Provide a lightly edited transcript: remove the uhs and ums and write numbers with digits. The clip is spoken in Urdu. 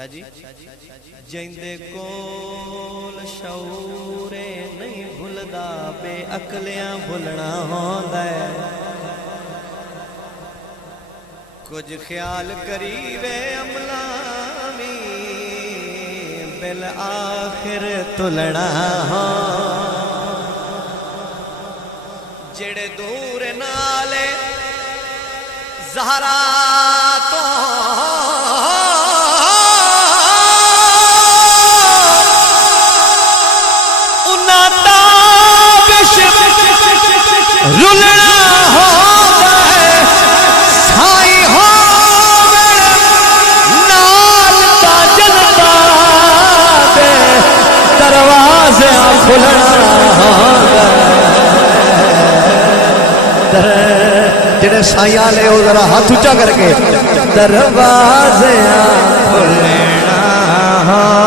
جی جیندے کول شعورے نہیں بھلدا بے عقلیاں بھلنا ہوندا ہے کچھ خیال کریوے عملاں وی بالآخر تلنا ہو جڑے دور نالے زہرا تو رلنا ہوتا ہے سائی ہو نال دا جلتا دے دروازے کھلنا ہوتا ہے جڑے سائی آلے ہو ذرا ہاتھ اونچا کر کے دروازے کھلنا ہوتا